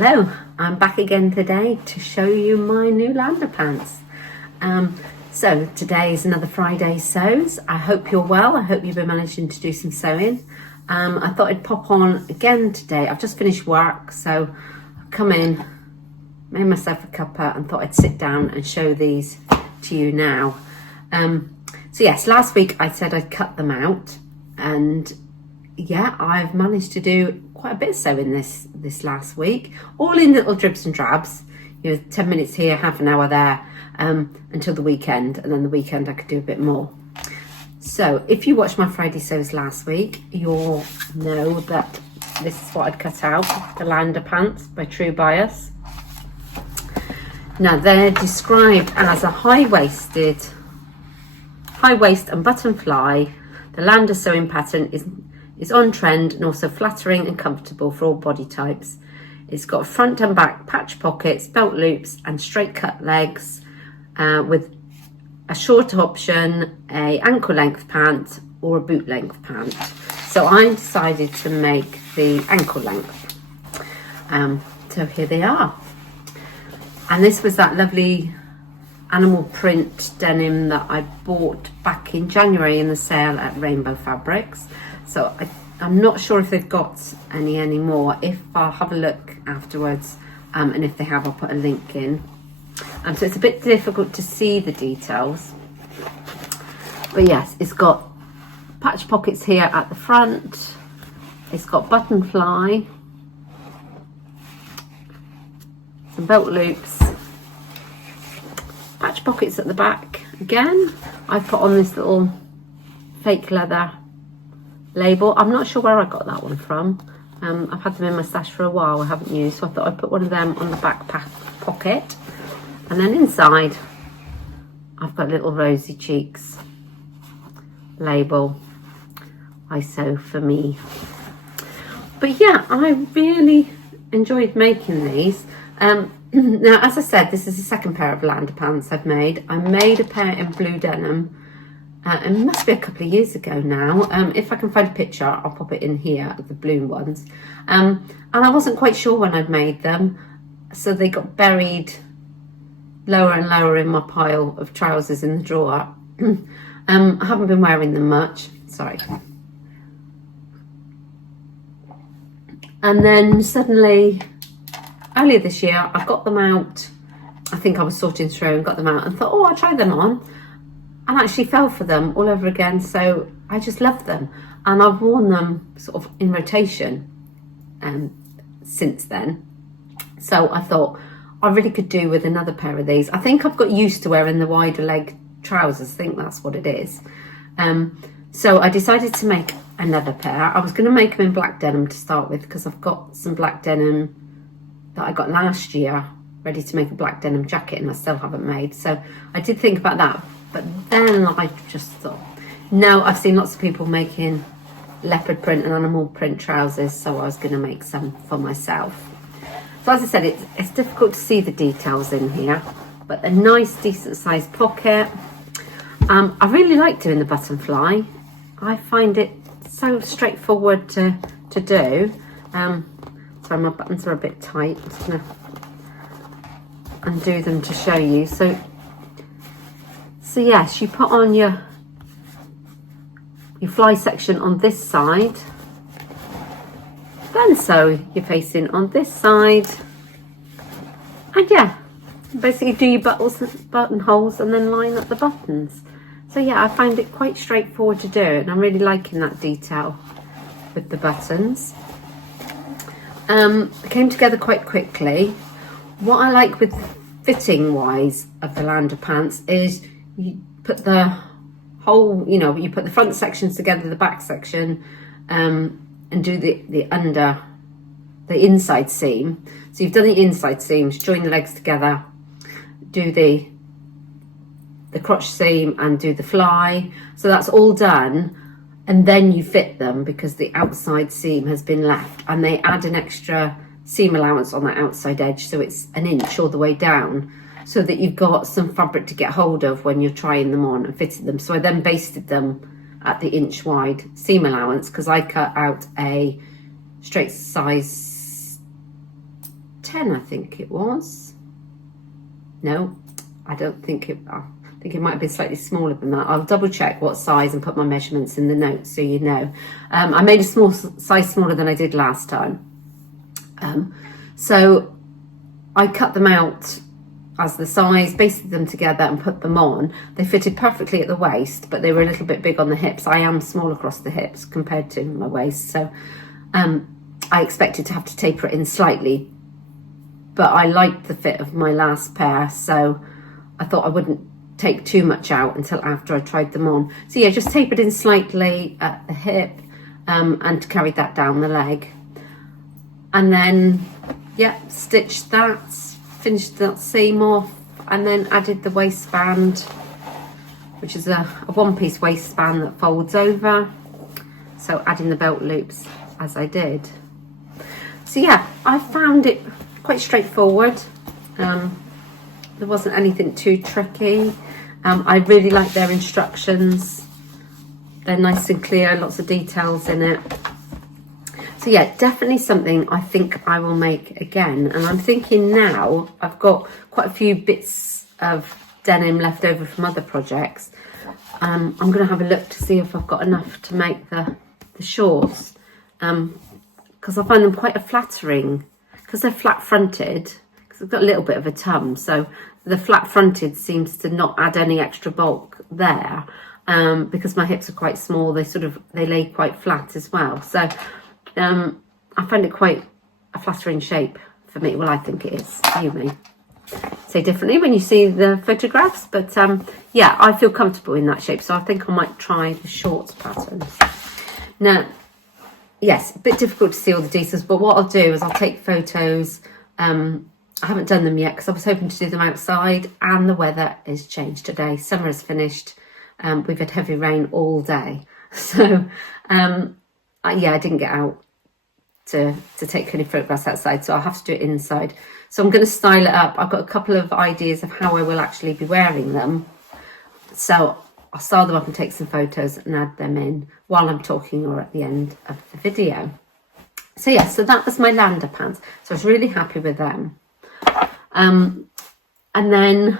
Hello, I'm back again today to show you my new Lander pants. So today is another Friday sews. I hope you're well. I hope you've been managing to do some sewing. I thought I'd pop on again today. I've just finished work, so I've come in, made myself a cuppa and thought I'd sit down and show these to you now. So yes, last week I said I'd cut them out, and yeah, I've managed to do quite a bit of sewing this last week, all in little dribs and drabs, 10 minutes here, half an hour there, until the weekend, and then the weekend I could do a bit more. So if you watched my Friday sews last week, you'll know that this is what I'd cut out, the Lander pants by True Bias. Now they're described as a high waist and button fly. The Lander sewing pattern is on trend and also flattering and comfortable for all body types. It's got front and back patch pockets, belt loops and straight cut legs, with a short option, a ankle length pant or a boot length pant. So I decided to make the ankle length. So here they are. And this was that lovely animal print denim that I bought back in January in the sale at Rainbow Fabrics. So I'm not sure if they've got any anymore. If I'll have a look afterwards, and if they have, I'll put a link in. So it's a bit difficult to see the details, but yes, it's got patch pockets here at the front. It's got button fly, some belt loops, patch pockets at the back. Again, I've put on this little fake leather label. I'm not sure where I got that one from. I've had them in my stash for a while, I haven't used, so I thought I'd put one of them on the back pocket. And then inside, I've got little rosy cheeks label, I sew for me. But yeah, I really enjoyed making these. Now, as I said, this is the second pair of Lander pants I've made. I made a pair in blue denim. It must be a couple of years ago now. If I can find a picture, I'll pop it in here of the blue ones. And I wasn't quite sure when I'd made them, so they got buried lower and lower in my pile of trousers in the drawer. I haven't been wearing them much, sorry. And then suddenly, earlier this year, I got them out. I think I was sorting through and got them out and thought, oh, I'll try them on. And actually fell for them all over again, so I just love them. And I've worn them sort of in rotation since then. So I thought I really could do with another pair of these. I think I've got used to wearing the wider leg trousers. I think that's what it is. So I decided to make another pair. I was going to make them in black denim to start with, because I've got some black denim that I got last year ready to make a black denim jacket, and I still haven't made. So I did think about that. But then I just thought, no, I've seen lots of people making leopard print and animal print trousers, so I was going to make some for myself. So as I said, it's difficult to see the details in here, but a nice, decent sized pocket. I really like doing the button fly. I find it so straightforward to do. So my buttons are a bit tight. I'm just going to undo them to show you. So yes, you put on your fly section on this side, then sew your facing on this side, and yeah, basically do your buttonholes and then line up the buttons. So yeah, I find it quite straightforward to do, and I'm really liking that detail with the buttons. It came together quite quickly. What I like with fitting wise of the Lander pants is you put the whole, you put the front sections together, the back section, and do the inside seam. So you've done the inside seams, join the legs together, do the crotch seam and do the fly. So that's all done, and then you fit them because the outside seam has been left, and they add an extra seam allowance on that outside edge, so it's an inch all the way down, so that you've got some fabric to get hold of when you're trying them on and fitting them. So I then basted them at the inch wide seam allowance, because I cut out a straight size 10, I think it was. No, I don't think it, I think it might have been slightly smaller than that. I'll double check what size and put my measurements in the notes so you know. I made a small size smaller than I did last time. So I cut them out as the size, basted them together and put them on. They fitted perfectly at the waist, but they were a little bit big on the hips. I am small across the hips compared to my waist, so I expected to have to taper it in slightly, but I liked the fit of my last pair, so I thought I wouldn't take too much out until after I tried them on. So yeah, just tapered in slightly at the hip and carried that down the leg. And then, yeah, stitched that, finished that seam off, and then added the waistband, which is a one-piece waistband that folds over. So adding the belt loops as I did. So yeah, I found it quite straightforward. There wasn't anything too tricky. I really like their instructions. They're nice and clear, lots of details in it. So yeah, definitely something I think I will make again. And I'm thinking now, I've got quite a few bits of denim left over from other projects. I'm going to have a look to see if I've got enough to make the shorts. Because I find them quite flattering. Because they're flat fronted, because I've got a little bit of a tum. So the flat fronted seems to not add any extra bulk there. Because my hips are quite small, they lay quite flat as well. So I find it quite a flattering shape for me. Well, I think it is. You may say differently when you see the photographs, but yeah, I feel comfortable in that shape, so I think I might try the shorts pattern. Now, yes, a bit difficult to see all the details, but what I'll do is I'll take photos. I haven't done them yet because I was hoping to do them outside, and the weather is changed today. Summer is finished. We've had heavy rain all day, so yeah, I didn't get out to take any photographs outside, so I'll have to do it inside. So I'm going to style it up. I've got a couple of ideas of how I will actually be wearing them, so I'll style them up and take some photos and add them in while I'm talking or at the end of the video. So yeah, so that was my lander pants, so I was really happy with them. And then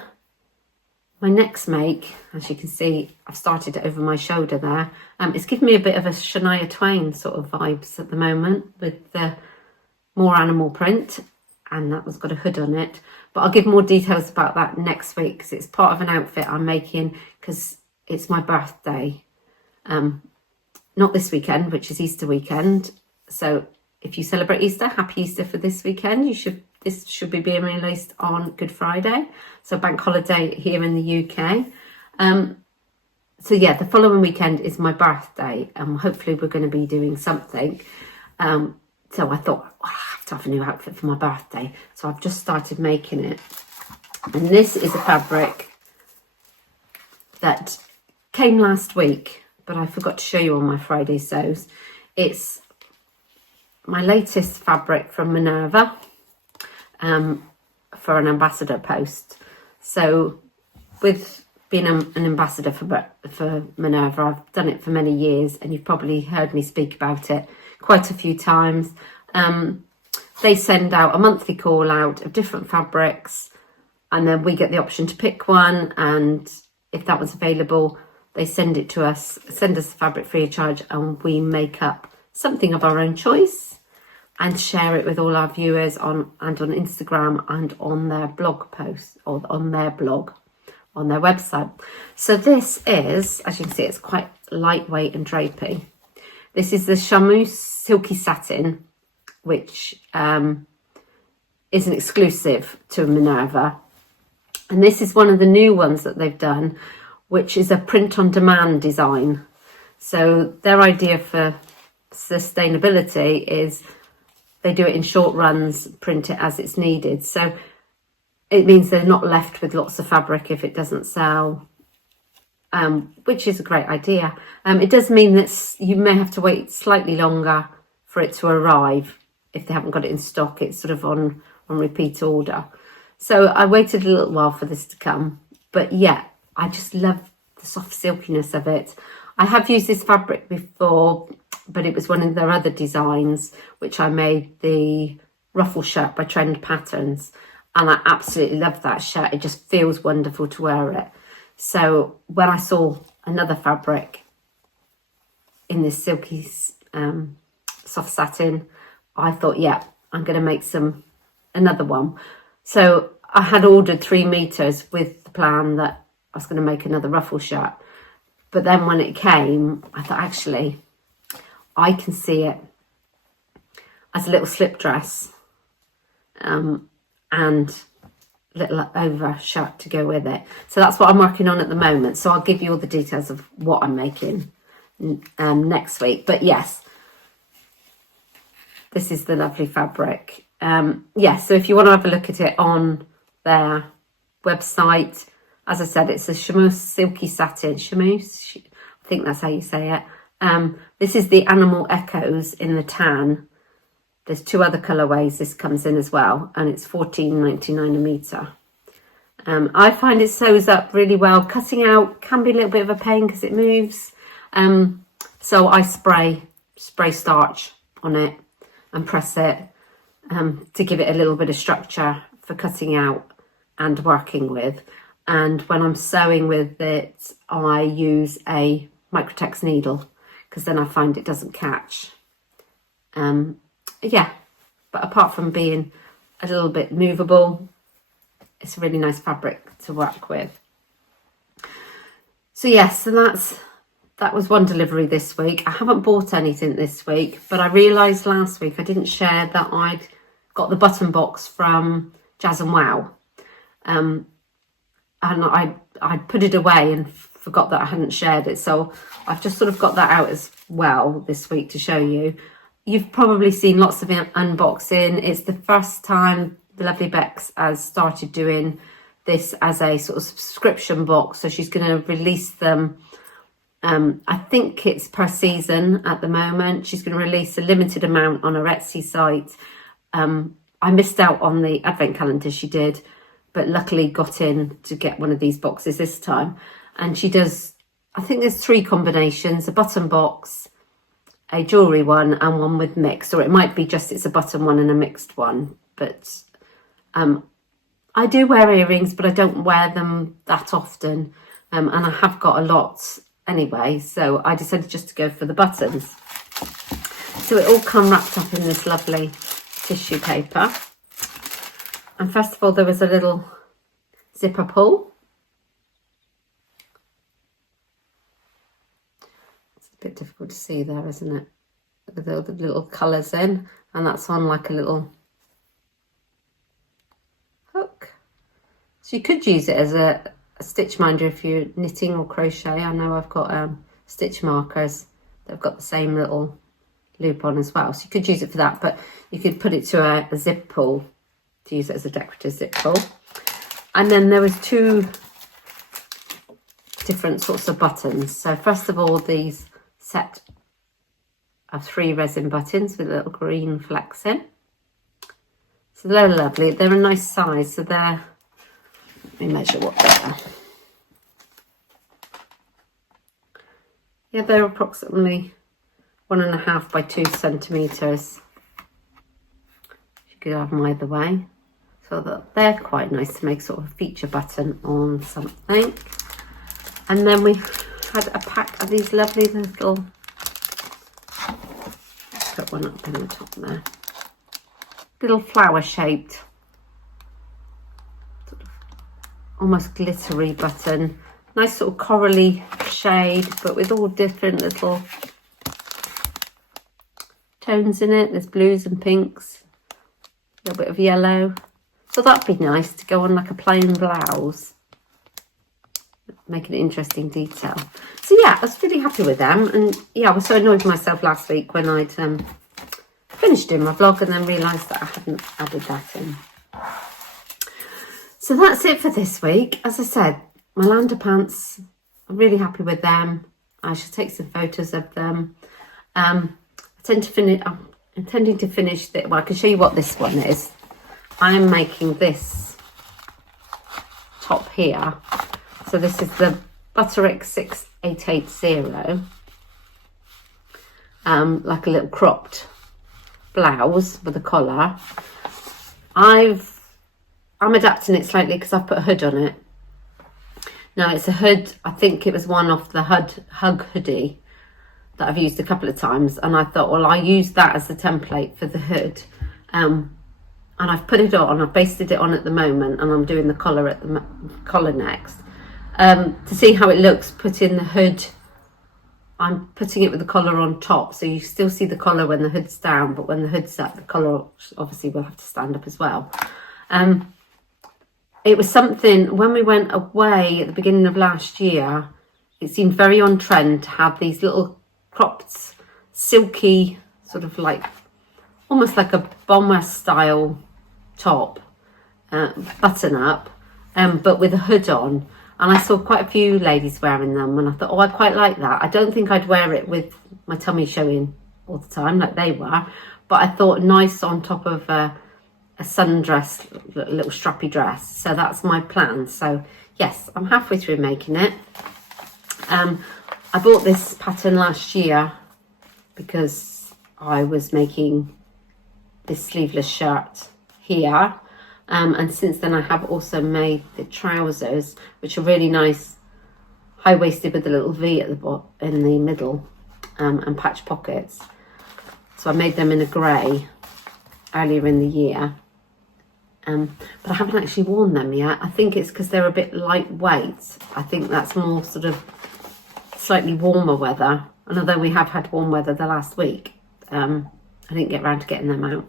my next make, as you can see, I've started it over my shoulder there. It's given me a bit of a Shania Twain sort of vibes at the moment with the more animal print, and that one's got a hood on it. But I'll give more details about that next week because it's part of an outfit I'm making because it's my birthday. Not this weekend, which is Easter weekend. So if you celebrate Easter, happy Easter for this weekend. This should be being released on Good Friday, so bank holiday here in the UK. So yeah, the following weekend is my birthday, and hopefully we're going to be doing something. So I thought, oh, I have to have a new outfit for my birthday, so I've just started making it. And this is a fabric that came last week, but I forgot to show you on my Friday sews. It's my latest fabric from Minerva. For an ambassador post. So with being an ambassador for Minerva, I've done it for many years, and you've probably heard me speak about it quite a few times. They send out a monthly call out of different fabrics, and then we get the option to pick one, and if that was available, they send it to us, send us the fabric free of charge, and we make up something of our own choice and share it with all our viewers on Instagram and on their blog posts, or on their blog, on their website. So this is, as you can see, it's quite lightweight and drapey. This is the Charmeuse Silky Satin, which is an exclusive to Minerva. And this is one of the new ones that they've done, which is a print on demand design. So their idea for sustainability is they do it in short runs, print it as it's needed. So it means they're not left with lots of fabric if it doesn't sell, which is a great idea. It does mean that you may have to wait slightly longer for it to arrive if they haven't got it in stock. It's sort of on repeat order. So I waited a little while for this to come. But yeah, I just love the soft silkiness of it. I have used this fabric before, but it was one of their other designs, which I made the ruffle shirt by Trend Patterns, and I absolutely love that shirt. It just feels wonderful to wear it. So when I saw another fabric in this silky soft satin, I thought, yeah, I'm going to make another one. So I had ordered 3 meters with the plan that I was going to make another ruffle shirt. But then when it came, I thought, actually, I can see it as a little slip dress and little over shirt to go with it. So that's what I'm working on at the moment. So I'll give you all the details of what I'm making next week. But yes, this is the lovely fabric. Yes, so if you want to have a look at it on their website, as I said, it's a Charmeuse Silky Satin. Charmeuse, I think that's how you say it. This is the Animal Echoes in the tan. There's 2 other colourways this comes in as well, and it's $14.99 a metre. I find it sews up really well. Cutting out can be a little bit of a pain because it moves. So I spray starch on it and press it to give it a little bit of structure for cutting out and working with. And when I'm sewing with it, I use a Microtex needle because then I find it doesn't catch. Yeah, but apart from being a little bit movable, it's a really nice fabric to work with. So yes, so that was one delivery this week. I haven't bought anything this week, but I realised last week I didn't share that I'd got the button box from Jazz and Wow. And I'd put it away and forgot that I hadn't shared it. So I've just sort of got that out as well this week to show you. You've probably seen lots of unboxing. It's the first time the lovely Bex has started doing this as a sort of subscription box. So she's going to release them. I think it's per season at the moment. She's going to release a limited amount on her Etsy site. I missed out on the advent calendar she did, but luckily got in to get one of these boxes this time. And she does, I think there's 3 combinations, a button box, a jewellery one, and one with mixed, or it might be just it's a button one and a mixed one. But I do wear earrings, but I don't wear them that often. And I have got a lot anyway, so I decided just to go for the buttons. So it all come wrapped up in this lovely tissue paper. And first of all, there was a little zipper pull. It's a bit difficult to see there, isn't it? With all the little colours in, and that's on like a little hook. So you could use it as a stitch minder if you're knitting or crochet. I know I've got stitch markers that have got the same little loop on as well. So you could use it for that, but you could put it to a zip pull to use it as a decorative zip pull. And then there was 2 different sorts of buttons. So first of all, these set of 3 resin buttons with little green flecks in. So they're lovely. They're a nice size. So they're, let me measure what they are. Yeah, they're approximately 1.5 by 2 centimetres. You could have them either way. So that they're quite nice to make sort of a feature button on something. And then we had a pack of these lovely little, put one up in the top there, little flower shaped, sort of almost glittery button. Nice sort of corally shade, but with all different little tones in it. There's blues and pinks, a little bit of yellow. So that'd be nice to go on like a plain blouse, make an interesting detail. So yeah, I was really happy with them. And yeah, I was so annoyed with myself last week when I'd finished doing my vlog and then realised that I hadn't added that in. So that's it for this week. As I said, my Lander pants, I'm really happy with them. I shall take some photos of them. I'm intending to finish well, I can show you what this one is. I'm making this top here. So this is the Butterick 6880. Like a little cropped blouse with a collar. I'm adapting it slightly because I've put a hood on it. Now it's a hood, I think it was one off the Hug hoodie that I've used a couple of times, and I thought, well, I use that as the template for the hood. And I've put it on, I've basted it on at the moment, and I'm doing the collar at the collar next. To see how it looks, put in the hood. I'm putting it with the collar on top, so you still see the collar when the hood's down, but when the hood's up, the collar obviously will have to stand up as well. It was something, when we went away at the beginning of last year, it seemed very on trend to have these little cropped, silky, sort of like, almost like a bomber style top, button up, but with a hood on. And I saw quite a few ladies wearing them, and I thought, oh, I quite like that. I don't think I'd wear it with my tummy showing all the time like they were, but I thought nice on top of a sundress, a little strappy dress. So that's my plan. So yes, I'm halfway through making it. I bought this pattern last year because I was making this sleeveless shirt here. And since then I have also made the trousers, which are really nice, high-waisted with a little V at the bottom, in the middle, and patch pockets. So I made them in a grey earlier in the year. But I haven't actually worn them yet. I think it's because they're a bit lightweight. I think that's more sort of slightly warmer weather. And although we have had warm weather the last week, I didn't get around to getting them out.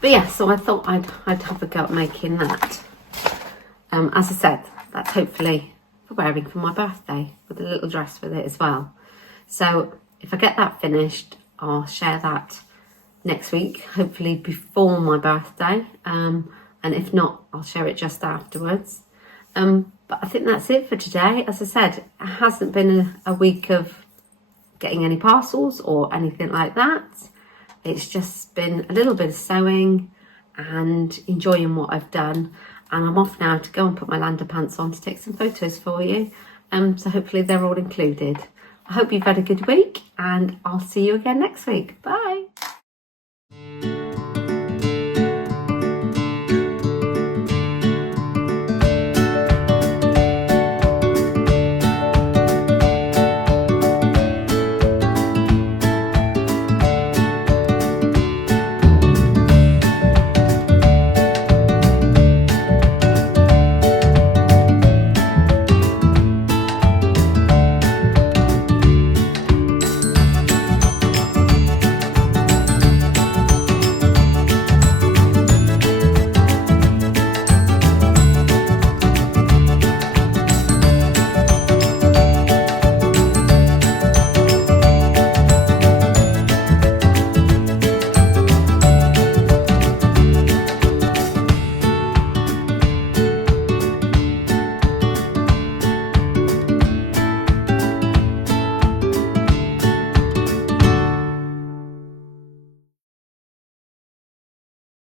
But yeah, so I thought I'd have a go at making that. As I said, that's hopefully for wearing for my birthday, with a little dress with it as well. So if I get that finished, I'll share that next week, hopefully before my birthday. And if not, I'll share it just afterwards. But I think that's it for today. As I said, it hasn't been a week of getting any parcels or anything like that. It's just been a little bit of sewing and enjoying what I've done. And I'm off now to go and put my Lander pants on to take some photos for you. So hopefully they're all included. I hope you've had a good week, and I'll see you again next week. Bye.